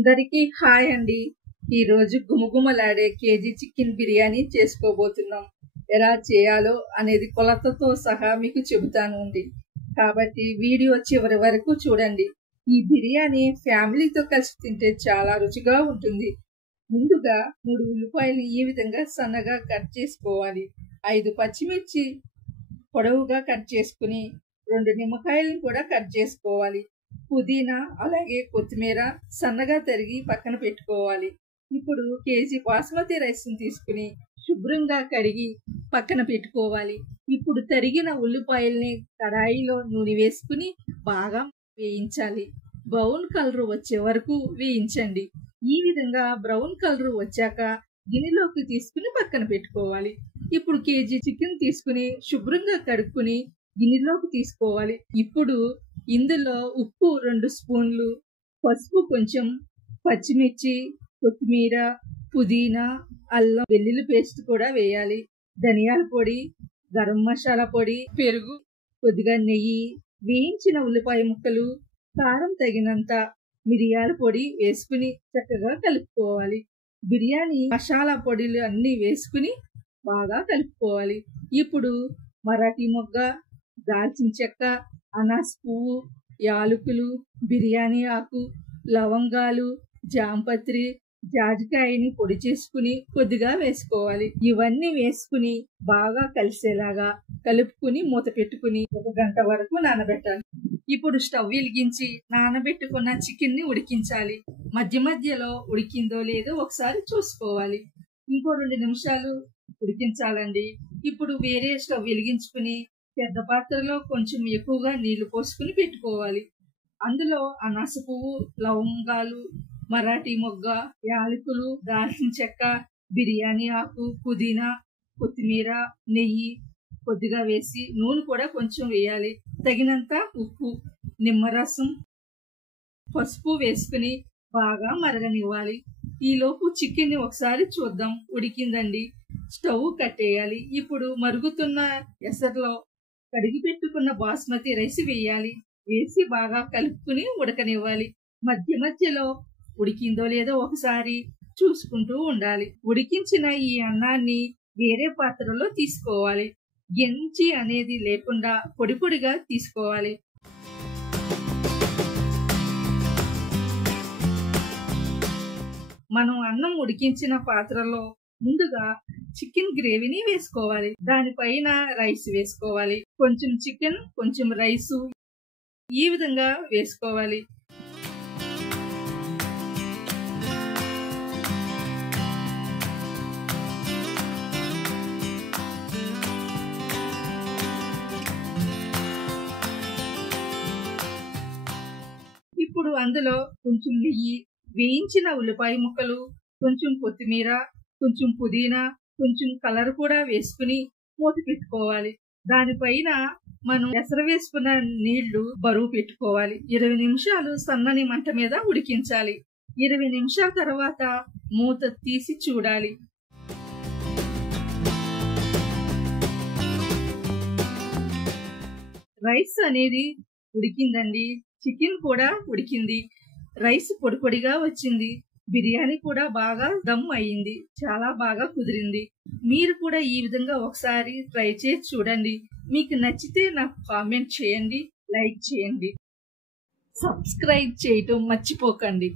అందరికీ హాయ్ అండి. ఈరోజు గుమగుమలాడే కేజీ చికెన్ బిర్యానీ చేసుకోబోతున్నాం. ఎలా చేయాలో అనేది కొలతతో సహా మీకు చెబుతాను అండి. కాబట్టి వీడియో చివరి వరకు చూడండి. ఈ బిర్యానీ ఫ్యామిలీతో కలిసి తింటే చాలా రుచిగా ఉంటుంది. ముందుగా 3 ఉల్లిపాయలు ఈ విధంగా సన్నగా కట్ చేసుకోవాలి. 5 పచ్చిమిర్చి పొడవుగా కట్ చేసుకుని 2 నిమ్మకాయలను కూడా కట్ చేసుకోవాలి. పుదీనా అలాగే కొత్తిమీర సన్నగా తరిగి పక్కన పెట్టుకోవాలి. ఇప్పుడు కేజీ బాస్మతి రైస్ని తీసుకుని శుభ్రంగా కడిగి పక్కన పెట్టుకోవాలి. ఇప్పుడు తరిగిన ఉల్లిపాయల్ని కడాయిలో నూనె వేసుకుని బాగా వేయించాలి. బ్రౌన్ కలర్ వచ్చే వరకు వేయించండి. ఈ విధంగా బ్రౌన్ కలర్ వచ్చాక గిన్నెలోకి తీసుకుని పక్కన పెట్టుకోవాలి. ఇప్పుడు కేజీ చికెన్ తీసుకుని శుభ్రంగా కడుక్కుని గిన్నెలోకి తీసుకోవాలి. ఇప్పుడు ఇందులో ఉప్పు 2 స్పూన్లు, పసుపు కొంచెం, పచ్చిమిర్చి, కొత్తిమీర, పుదీనా, అల్లం వెల్లుల్లి పేస్ట్ కూడా వేయాలి. ధనియాల పొడి, గరం మసాలా పొడి, పెరుగు, కొద్దిగా నెయ్యి, వేయించిన ఉల్లిపాయ ముక్కలు, కారం తగినంత, మిరియాల పొడి వేసుకుని చక్కగా కలుపుకోవాలి. బిర్యానీ మసాలా పొడిలు అన్నీ వేసుకుని బాగా కలుపుకోవాలి. ఇప్పుడు మరాఠీ మొగ్గ, దాల్చిన చెక్క, అనాస్ పువ్వు, యాలకులు, బిర్యానీ ఆకు, లవంగాలు, జాంపత్రి, జాజికాయని పొడి చేసుకుని కొద్దిగా వేసుకోవాలి. ఇవన్నీ వేసుకుని బాగా కలిసేలాగా కలుపుకుని మూత పెట్టుకుని 1 గంట వరకు నానబెట్టాలి. ఇప్పుడు స్టవ్ వెలిగించి నానబెట్టుకున్న చికెన్ ని ఉడికించాలి. మధ్య మధ్యలో ఉడికిందో లేదో ఒకసారి చూసుకోవాలి. ఇంకో 2 నిమిషాలు ఉడికించాలండి. ఇప్పుడు వేరే స్టవ్ వెలిగించుకుని పెద్ద పాత్రలో కొంచెం ఎక్కువగా నీళ్లు పోసుకుని పెట్టుకోవాలి. అందులో అనాస పువ్వు, లవంగాలు, మరాఠీ మొగ్గ, యాలకులు, దాల్చిన చెక్క, బిర్యానీ ఆకు, పుదీనా, కొత్తిమీర, నెయ్యి కొద్దిగా వేసి నూనె కూడా కొంచెం వేయాలి. తగినంత ఉప్పు, నిమ్మరసం, పసుపు వేసుకుని బాగా మరగనివ్వాలి. ఈలోపు చికెన్ని ఒకసారి చూద్దాం. ఉడికిందండి. స్టవ్ కట్టేయాలి. ఇప్పుడు మరుగుతున్న ఎసరులో కడిగి పెట్టుకున్న బాస్మతి రైస్ వేయాలి. వేసి బాగా కలుపుకుని ఉడకనివ్వాలి. మధ్య మధ్యలో ఉడికిందో లేదో ఒకసారి చూసుకుంటూ ఉండాలి. ఉడికించిన ఈ అన్నాన్ని వేరే పాత్రలో తీసుకోవాలి. గెంజి అనేది లేకుండా పొడి పొడిగా తీసుకోవాలి. మనం అన్నం ఉడికించిన పాత్రలో ముందుగా చికెన్ గ్రేవీని వేసుకోవాలి. దానిపైన రైస్ వేసుకోవాలి. కొంచెం చికెన్, కొంచెం రైసు ఈ విధంగా వేసుకోవాలి. ఇప్పుడు అందులో కొంచెం నెయ్యి, వేయించిన ఉల్లిపాయ ముక్కలు, కొంచెం కొత్తిమీర, కొంచెం పుదీనా, కొంచెం కలర్ కూడా వేసుకుని మూత పెట్టుకోవాలి. దానిపైన మనం ఎసరు వేసుకున్న నీళ్లు బరువు పెట్టుకోవాలి. 20 నిమిషాలు సన్నని మంట మీద ఉడికించాలి. 20 నిమిషాల తర్వాత మూత తీసి చూడాలి. రైస్ అనేది ఉడికిందండి. చికెన్ కూడా ఉడికింది. రైస్ పొడి పొడిగా వచ్చింది. బిర్యానీ కూడా బాగా దమ్ అయింది. చాలా బాగా కుదిరింది. మీరు కూడా ఈ విధంగా ఒకసారి ట్రై చేసి చూడండి. మీకు నచ్చితే నాకు కామెంట్ చేయండి, లైక్ చేయండి, సబ్స్క్రైబ్ చేయటం మర్చిపోకండి.